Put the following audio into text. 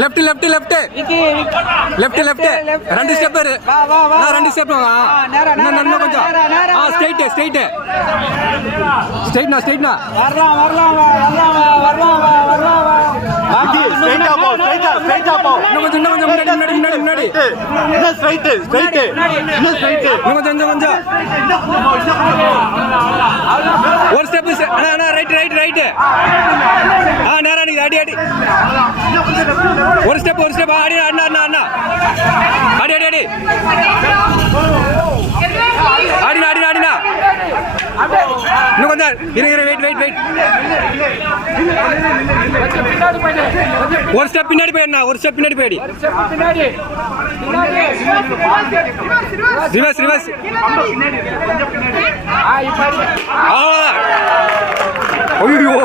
left left left left left ரெண்டு step ரெண்டு step இன்னும் கொஞ்சம் ஸ்ட்ரைட் ஸ்ட்ரைட் ஸ்ட்ரைட்னா ஸ்ட்ரைட்னா இன்னும் கொஞ்சம் முன்னாடி ஒரு ஸ்டெப் ரைட் ரைட் ரைட் நேரா அடி அடி ஒரு ஸ்டெப் அடி அண்ணா அண்ணா அண்ணா அடி அடி அடி ஆடினா ஆடினா ஆடினா இன்னும் கொஞ்சம் இரு வெயிட் வெயிட் வெயிட் ஒரு ஸ்டெப் பின்னாடி போயிடா ஒரு ஸ்டெப் பின்னாடி போயிடி ரிவர்ஸ் ரிவர்ஸ் ஐயோ